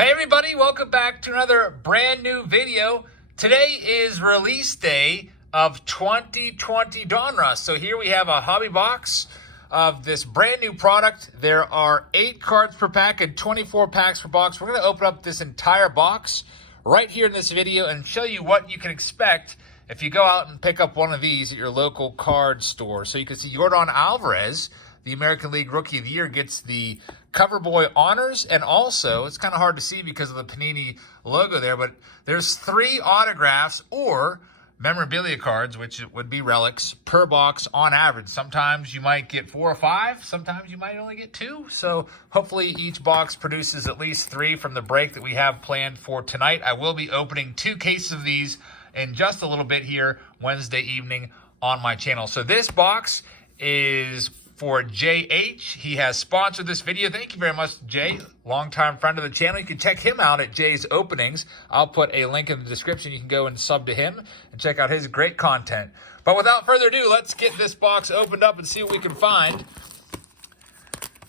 Hey everybody, welcome back to another brand new video. Today is release day of 2020 Donruss. So here we have a hobby box of this brand new product. There are 8 cards per pack and 24 packs per box. We're going to open up this entire box right here in this video and show you what you can expect if you go out and pick up one of these at your local card store. So you can see Yordan Alvarez, the American League Rookie of the Year, gets the Cover Boy honors, and also, it's kind of hard to see because of the Panini logo there, but there's 3 autographs or memorabilia cards, which would be relics, per box on average. Sometimes you might get 4 or 5, sometimes you might only get 2, so hopefully each box produces at least 3 from the break that we have planned for tonight. I will be opening 2 cases of these in just a little bit here Wednesday evening on my channel. So this box is for JH. He has sponsored this video. Thank you very much, Jay, longtime friend of the channel. You can check him out at Jay's Openings. I'll put a link in the description. You can go and sub to him and check out his great content. But without further ado, let's get this box opened up and see what we can find.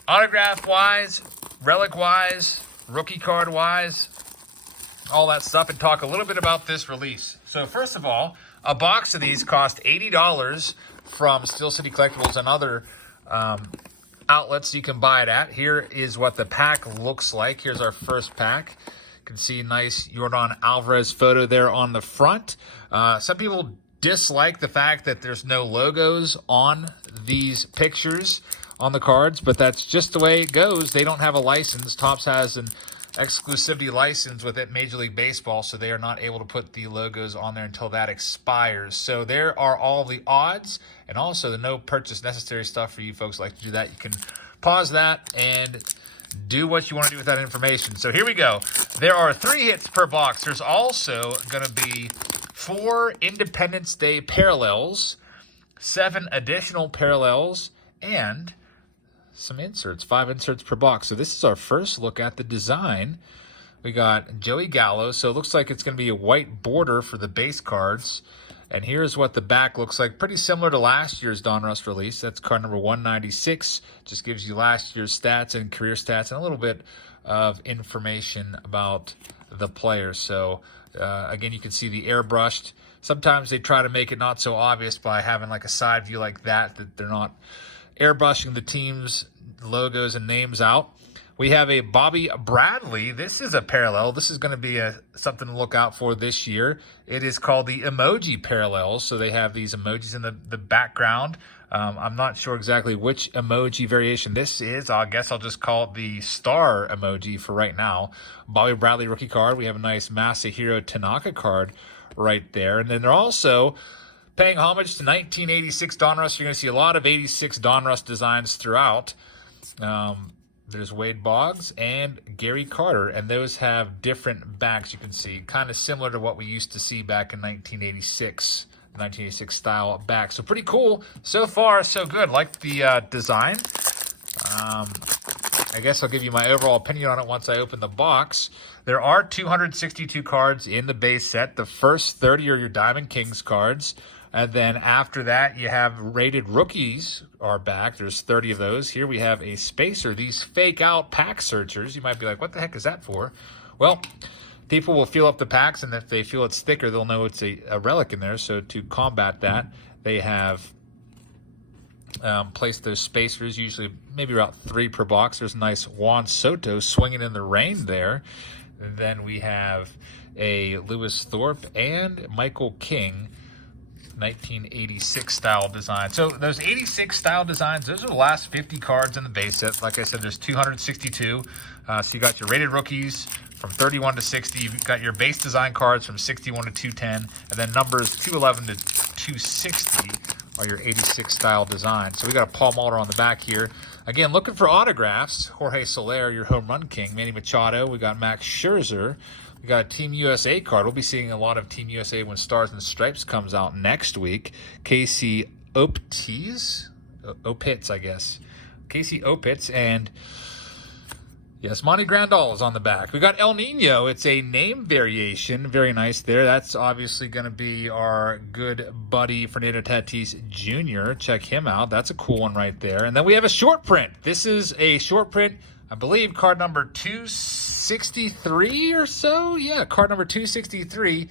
Autograph-wise, relic-wise, rookie card-wise, all that stuff, and talk a little bit about this release. So first of all, a box of these cost $80 from Steel City Collectibles and other outlets you can buy it at. Here is what the pack looks like. Here's our first pack. You can see a nice Yordan Alvarez photo there on the front. Some people dislike the fact that there's no logos on these pictures on the cards, but that's just the way it goes. They don't have a license. Topps has an exclusivity license with it, Major League Baseball, so they are not able to put the logos on there until that expires. So there are all the odds and also the no purchase necessary stuff for you folks like to do that. You can pause that and do what you want to do with that information. So here we go. There are 3 hits per box. There's also going to be 4 Independence Day parallels, 7 additional parallels, and some inserts, 5 inserts per box. So this is our first look at the design. We got Joey Gallo, so it looks like it's going to be a white border for the base cards. And here's what the back looks like, pretty similar to last year's Donruss release. That's card number 196. Just gives you last year's stats and career stats and a little bit of information about the player. So again, you can see the airbrushed. Sometimes they try to make it not so obvious by having like a side view like that they're not airbrushing the team's logos and names out. We have a Bobby Bradley. This is a parallel. This is going to be something to look out for this year. It is called the emoji parallels. So they have these emojis in the background. I'm not sure exactly which emoji variation this is. I guess I'll just call it the star emoji for right now. Bobby Bradley rookie card. We have a nice Masahiro Tanaka card right there. And then they're also paying homage to 1986 Donruss. You're going to see a lot of 86 Donruss designs throughout. There's Wade Boggs and Gary Carter, and those have different backs, you can see. Kind of similar to what we used to see back in 1986 style back. So pretty cool. So far, so good. Like the design. I guess I'll give you my overall opinion on it once I open the box. There are 262 cards in the base set. The first 30 are your Diamond Kings cards. And then after that, you have rated rookies are back. There's 30 of those. Here we have a spacer. These fake out pack searchers. You might be like, what the heck is that for? Well, people will feel up the packs, and if they feel it's thicker, they'll know it's a relic in there. So to combat that, they have placed those spacers, usually maybe about 3 per box. There's a nice Juan Soto swinging in the rain there. And then we have a Lewis Thorpe and Michael King 1986 style design. So those 86 style designs, those are the last 50 cards in the base set. Like I said, there's 262. So you got your rated rookies from 31 to 60. You've got your base design cards from 61 to 210. And then numbers 211 to 260 are your 86 style designs. So we got a Paul Molitor on the back here. Again, looking for autographs. Jorge Soler, your home run king. Manny Machado. We got Max Scherzer. We got a Team USA card. We'll be seeing a lot of Team USA when Stars and Stripes comes out next week. Casey Opitz, I guess. Casey Opitz, and yes, Monty Grandal is on the back. We got El Nino. It's a name variation. Very nice there. That's obviously going to be our good buddy Fernando Tatis Jr. Check him out. That's a cool one right there. And then we have a short print. This is a short print I believe card number 263 or so. Yeah, card number 263.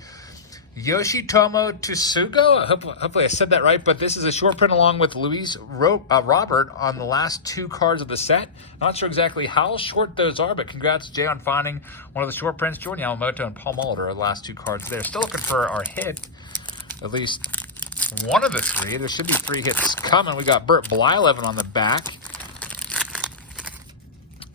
Yoshitomo Tsugo. Hopefully I said that right, but this is a short print along with Luis Robert on the last 2 cards of the set. Not sure exactly how short those are, but congrats, Jay, on finding one of the short prints. Jordan Yamamoto and Paul Molitor are the last 2 cards there. Still looking for our hit, at least one of the 3. There should be 3 hits coming. We got Bert Blyleven on the back.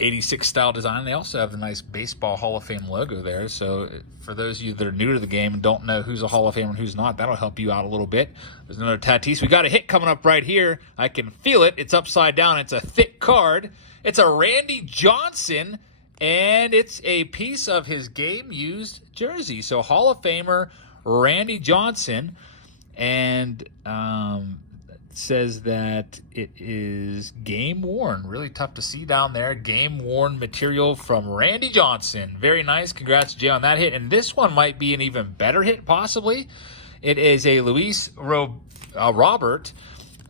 86 style design. They also have the nice Baseball Hall of Fame logo there. So for those of you that are new to the game and don't know who's a Hall of Famer and who's not, that'll help you out a little bit. There's another Tatis. We got a hit coming up right here. I can feel it. It's upside down. It's a thick card. It's a Randy Johnson, and it's a piece of his game-used jersey. So Hall of Famer Randy Johnson, and says that it is game worn. Really tough to see down there. Game worn material from Randy Johnson. Very nice. Congrats, Jay, on that hit. And this one might be an even better hit, possibly. It is a Luis Robert,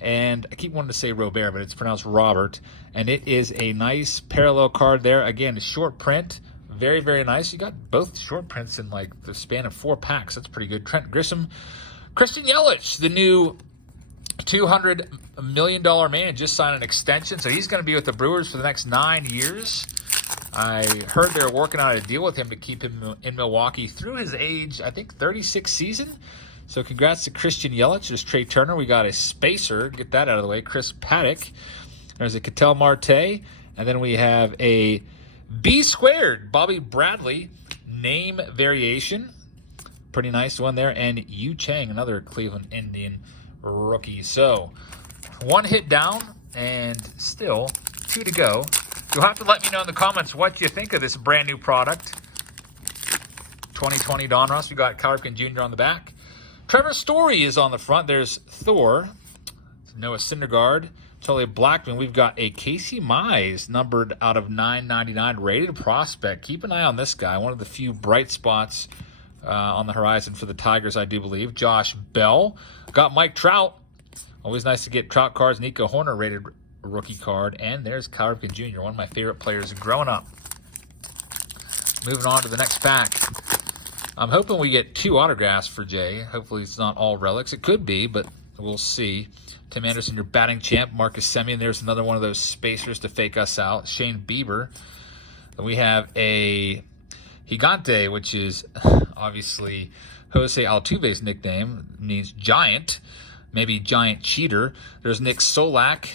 and I keep wanting to say Robert, but it's pronounced Robert. And it is a nice parallel card there. Again, short print. Very, very nice. You got both short prints in like the span of 4 packs. That's pretty good. Trent Grisham. Christian Yelich, the new $200 million man, just signed an extension, so he's going to be with the Brewers for the next 9 years. I heard they're working out a deal with him to keep him in Milwaukee through his age, I think, 36th season. So congrats to Christian Yelich. There's Trey Turner. We got a spacer. Get that out of the way. Chris Paddock. There's a Ketel Marte. And then we have a B squared, Bobby Bradley, name variation. Pretty nice one there. And Yu Chang, another Cleveland Indian rookie. So 1 hit down and still 2 to go. You'll have to let me know in the comments what you think of this brand new product. 2020 Donruss. We got Cal Ripken Jr. on the back. Trevor Story is on the front. There's Thor. Noah Syndergaard. Charlie Blackmon. We've got a Casey Mize numbered out of 999 rated prospect. Keep an eye on this guy. One of the few bright spots on the horizon for the Tigers, I do believe. Josh Bell. Got Mike Trout. Always nice to get Trout cards. Nico Horner rated rookie card. And there's Cal Ripken Jr., one of my favorite players growing up. Moving on to the next pack. I'm hoping we get 2 autographs for Jay. Hopefully it's not all relics. It could be, but we'll see. Tim Anderson, your batting champ. Marcus Semien. There's another one of those spacers to fake us out. Shane Bieber. And we have a Gigante, which is obviously Jose Altuve's nickname, means giant, maybe giant cheater. There's Nick Solak,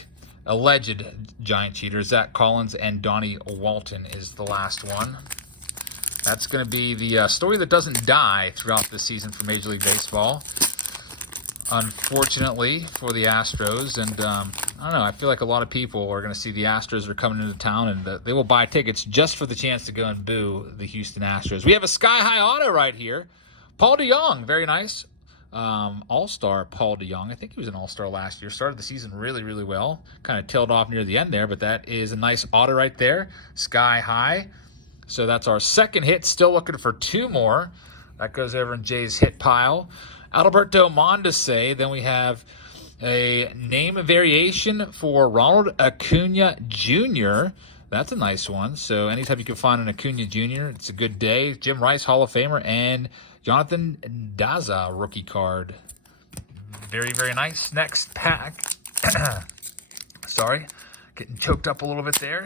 alleged giant cheater. Zach Collins and Donnie Walton is the last one. That's going to be the story that doesn't die throughout the season for Major League Baseball, unfortunately, for the Astros. And I don't know, I feel like a lot of people are going to see the Astros are coming into town, and they will buy tickets just for the chance to go and boo the Houston Astros. We have a sky-high auto right here. Paul DeJong, very nice. All-star Paul DeJong. I think he was an all-star last year. Started the season really, really well. Kind of tailed off near the end there, but that is a nice auto right there. Sky-high. So that's our second hit. Still looking for 2 more. That goes over in Jay's hit pile. Adalberto Mondesi. Then we have a name variation for Ronald Acuna Jr. That's a nice one. So anytime you can find an Acuna Jr., it's a good day. Jim Rice, Hall of Famer, and Jonathan Daza, rookie card. Very, very nice. Next pack. Sorry, getting choked up a little bit there.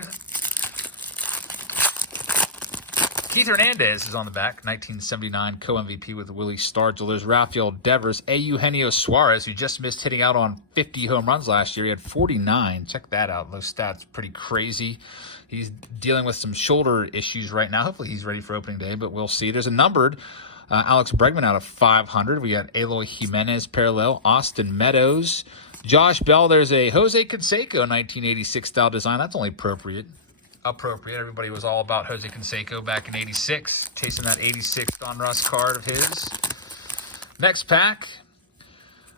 Keith Hernandez is on the back, 1979 co-MVP with Willie Stargell. There's Rafael Devers, Eugenio Suarez, who just missed hitting out on 50 home runs last year. He had 49. Check that out. Those stats pretty crazy. He's dealing with some shoulder issues right now. Hopefully he's ready for opening day, but we'll see. There's a numbered Alex Bregman out of 500. We got Eloy Jimenez parallel, Austin Meadows, Josh Bell. There's a Jose Canseco 1986 style design. That's only appropriate. Everybody was all about Jose Canseco back in 86, chasing that 86 Donruss card of his. Next pack,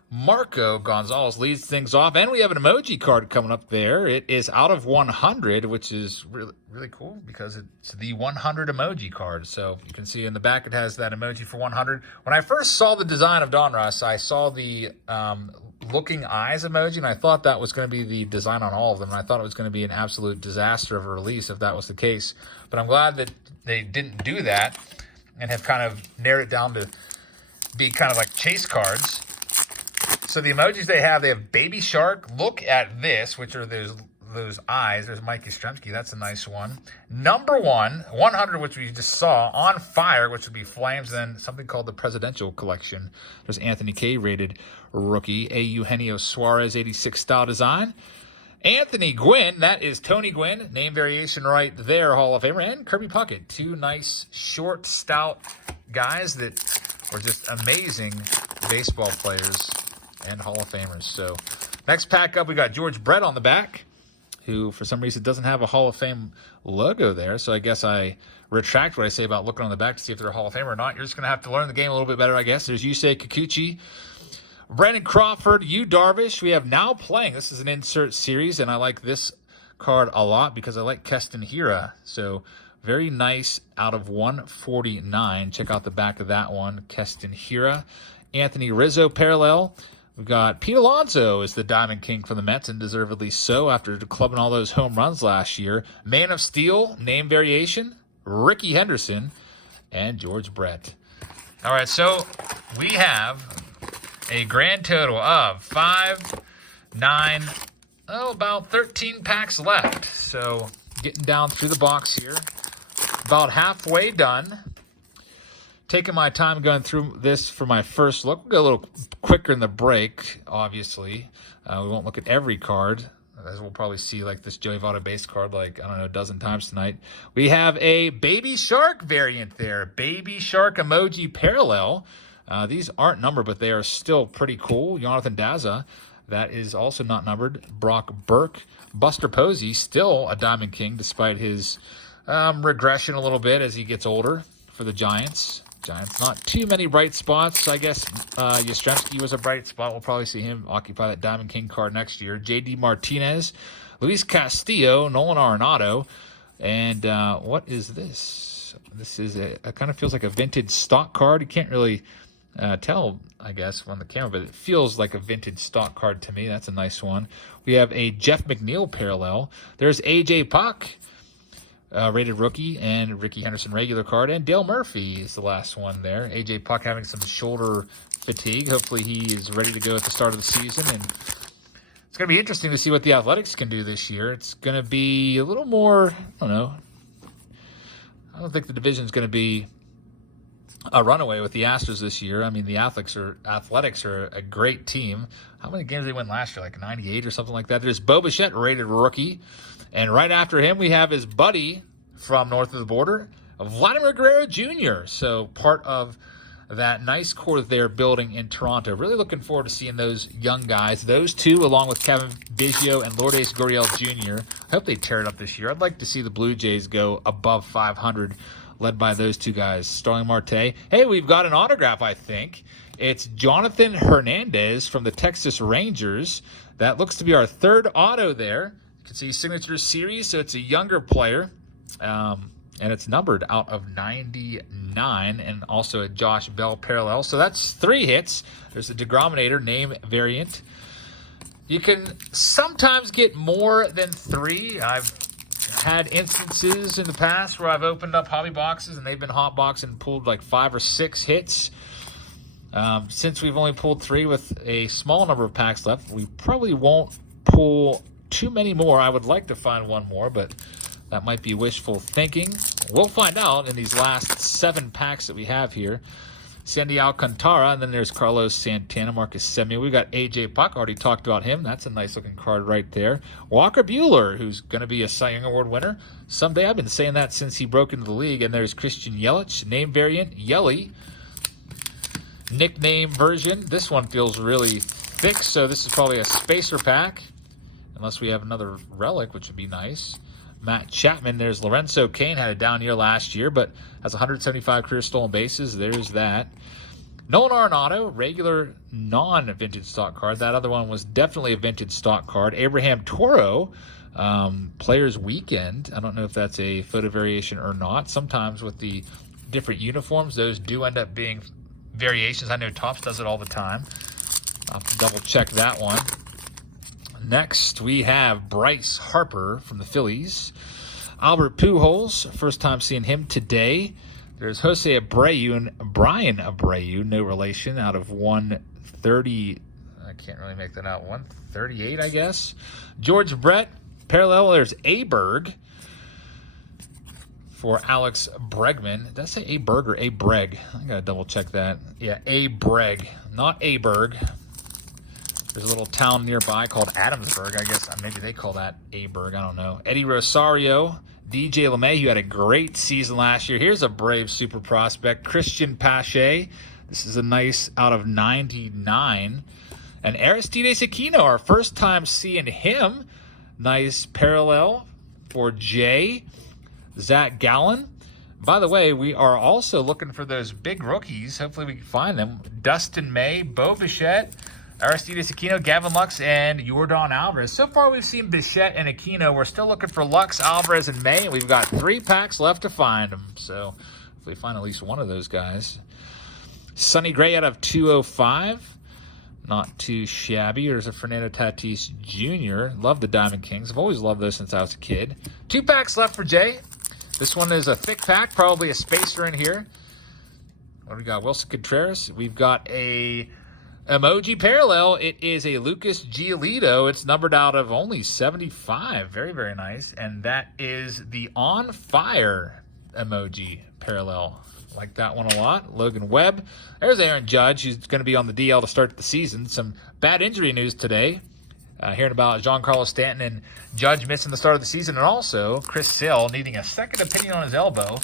Marco Gonzalez leads things off, and we have an emoji card coming up there. It is out of 100, which is really, really cool because it's the 100 emoji card. So you can see in the back it has that emoji for 100. When I first saw the design of Donruss, I saw the looking eyes emoji, and I thought that was going to be the design on all of them, and I thought it was going to be an absolute disaster of a release if that was the case. But I'm glad that they didn't do that and have kind of narrowed it down to be kind of like chase cards. So the emojis they have Baby Shark. Look at this, which are those eyes. There's Mikey Stremski. That's a nice one. Number 100, which we just saw. On Fire, which would be Flames. Then something called the Presidential Collection. There's Anthony K. rated rookie. A. Eugenio Suarez, 86 style design. Anthony Gwynn, that is Tony Gwynn. Name variation right there, Hall of Famer. And Kirby Puckett. Two nice, short, stout guys that were just amazing baseball players and Hall of Famers. So next pack up, we got George Brett on the back, who for some reason doesn't have a Hall of Fame logo there. So I guess I retract what I say about looking on the back to see if they're a Hall of Famer or not. You're just going to have to learn the game a little bit better, I guess. There's Yusei Kikuchi, Brandon Crawford, Yu Darvish. We have Now Playing. This is an insert series, and I like this card a lot because I like Keston Hira. So very nice out of 149. Check out the back of that one. Keston Hira. Anthony Rizzo parallel. We've got Pete Alonso is the Diamond King for the Mets, and deservedly so after clubbing all those home runs last year. Man of Steel, name variation, Ricky Henderson, and George Brett. All right, so we have a grand total of 5, 9, about 13 packs left. So getting down through the box here, about halfway done. Taking my time going through this for my first look. We'll go a little quicker in the break, obviously. We won't look at every card, as we'll probably see like this Joey Votto base card like, I don't know, a dozen times tonight. We have a Baby Shark variant there. Baby Shark emoji parallel. These aren't numbered, but they are still pretty cool. Jonathan Daza, that is also not numbered. Brock Burke. Buster Posey, still a Diamond King, despite his regression a little bit as he gets older for the Giants. Giants, not too many bright spots. I guess Yastrzemski was a bright spot. We'll probably see him occupy that Diamond King card next year. J.D. Martinez, Luis Castillo, Nolan Arenado, and what is this? This is it kind of feels like a vintage stock card. You can't really tell, I guess, on the camera, but it feels like a vintage stock card to me. That's a nice one. We have a Jeff McNeil parallel. There's A.J. Puck. Rated rookie, and Ricky Henderson regular card, and Dale Murphy is the last one there. A.J. Puck having some shoulder fatigue. Hopefully he is ready to go at the start of the season, and it's going to be interesting to see what the Athletics can do this year. It's going to be a little more, I don't know. I don't think the division is going to be a runaway with the Astros this year. I mean, the Athletics are a great team. How many games did they win last year? Like 98 or something like that. There's Bo Bichette, rated rookie. And right after him, we have his buddy from north of the border, Vladimir Guerrero Jr. So part of that nice core that they're building in Toronto. Really looking forward to seeing those young guys. Those two, along with Kevin Biggio and Lourdes Gurriel Jr. I hope they tear it up this year. I'd like to see the Blue Jays go above 500, led by those two guys, Starling Marte. Hey, we've got an autograph, I think. It's Jonathan Hernandez from the Texas Rangers. That looks to be our third auto there. You can see Signature Series, so it's a younger player, and it's numbered out of 99, and also a Josh Bell parallel. So that's 3 hits. There's the Degrominator name variant. You can sometimes get more than 3. I've had instances in the past where I've opened up hobby boxes, and they've been hot boxed and pulled like 5 or 6 hits. Since we've only pulled 3 with a small number of packs left, we probably won't pull too many more. I would like to find one more, but that might be wishful thinking. We'll find out in these last 7 packs that we have here. Sandy Alcantara, and then there's Carlos Santana, Marcus Semien. We've got A.J. Puck, already talked about him. That's a nice-looking card right there. Walker Buehler, who's going to be a Cy Young Award winner someday. I've been saying that since he broke into the league. And there's Christian Yelich, name variant, Yelly. Nickname version. This one feels really thick, so this is probably a spacer pack. Unless we have another relic, which would be nice. Matt Chapman, there's Lorenzo Cain, had a down year last year, but has 175 career stolen bases. There's that. Nolan Arenado, regular non-vintage stock card. That other one was definitely a vintage stock card. Abraham Toro, Players Weekend. I don't know if that's a photo variation or not. Sometimes with the different uniforms, those do end up being variations. I know Topps does it all the time. I'll have to double check that one. Next, we have Bryce Harper from the Phillies. Albert Pujols, first time seeing him today. There's Jose Abreu and Brian Abreu, no relation, out of 130. I can't really make that out. 138, I guess. George Brett, parallel. There's Aberg for Alex Bregman. Did I say Aberg or Abreg? I got to double check that. Yeah, Abreg, not Aberg. There's a little town nearby called Adamsburg. I guess maybe they call that Aberg. I don't know. Eddie Rosario, DJ LeMay, had a great season last year. Here's a Brave super prospect, Christian Pache. This is a nice out of 99. And Aristides Aquino, our first time seeing him. Nice parallel for Jay. Zach Gallen. By the way, we are also looking for those big rookies. Hopefully we can find them. Dustin May, Bo Bichette, Aristides Aquino, Gavin Lux, and Yordan Alvarez. So far, we've seen Bichette and Aquino. We're still looking for Lux, Alvarez, and May, and we've got 3 packs left to find them. So if we find at least one of those guys. Sonny Gray out of 205. Not too shabby. There's a Fernando Tatis Jr. Love the Diamond Kings. I've always loved those since I was a kid. 2 packs left for Jay. This one is a thick pack, probably a spacer in here. What do we got? Wilson Contreras. We've got a emoji parallel. It is a Lucas Giolito. It's numbered out of only 75. Very, very nice. And that is the On Fire emoji parallel. Like that one a lot. Logan Webb. There's Aaron Judge, who's going to be on the DL to start the season. Some bad injury news today. Hearing about Giancarlo Stanton and Judge missing the start of the season. And also Chris Sale needing a second opinion on his elbow.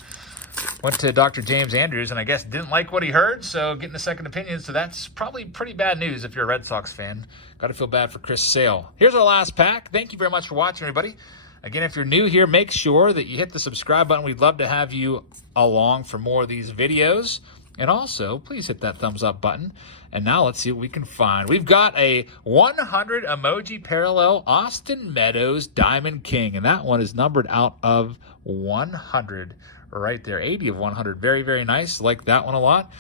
Went to Dr. James Andrews and I guess didn't like what he heard, so getting a second opinion. So that's probably pretty bad news if you're a Red Sox fan. Got to feel bad for Chris Sale. Here's our last pack. Thank you very much for watching, everybody. Again, if you're new here, make sure that you hit the subscribe button. We'd love to have you along for more of these videos. And also, please hit that thumbs up button. And now let's see what we can find. We've got a 100 emoji parallel Austin Meadows Diamond King. And that one is numbered out of 100. Right there, 80 of 100. Very, very nice. Like that one a lot.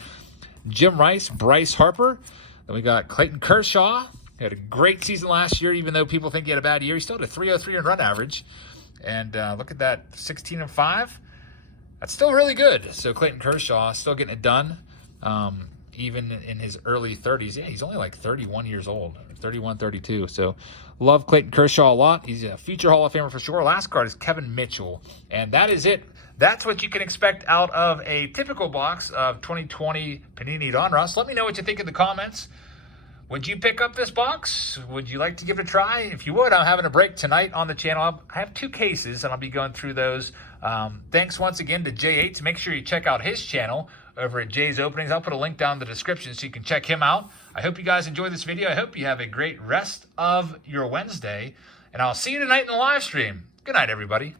Jim Rice, Bryce Harper. Then we got Clayton Kershaw. He had a great season last year, even though people think he had a bad year. He still had a 303 in run average. And look at that, 16 and 5. That's still really good. So Clayton Kershaw still getting it done, even in his early 30s. Yeah, he's only like 31 years old, 31, 32. So love Clayton Kershaw a lot. He's a future Hall of Famer for sure. Last card is Kevin Mitchell. And that is it. That's what you can expect out of a typical box of 2020 Panini Donruss. Let me know what you think in the comments. Would you pick up this box? Would you like to give it a try? If you would, I'm having a break tonight on the channel. I have 2 cases, and I'll be going through those. Thanks once again to J8. Make sure you check out his channel over at Jay's Openings. I'll put a link down in the description so you can check him out. I hope you guys enjoyed this video. I hope you have a great rest of your Wednesday, and I'll see you tonight in the live stream. Good night, everybody.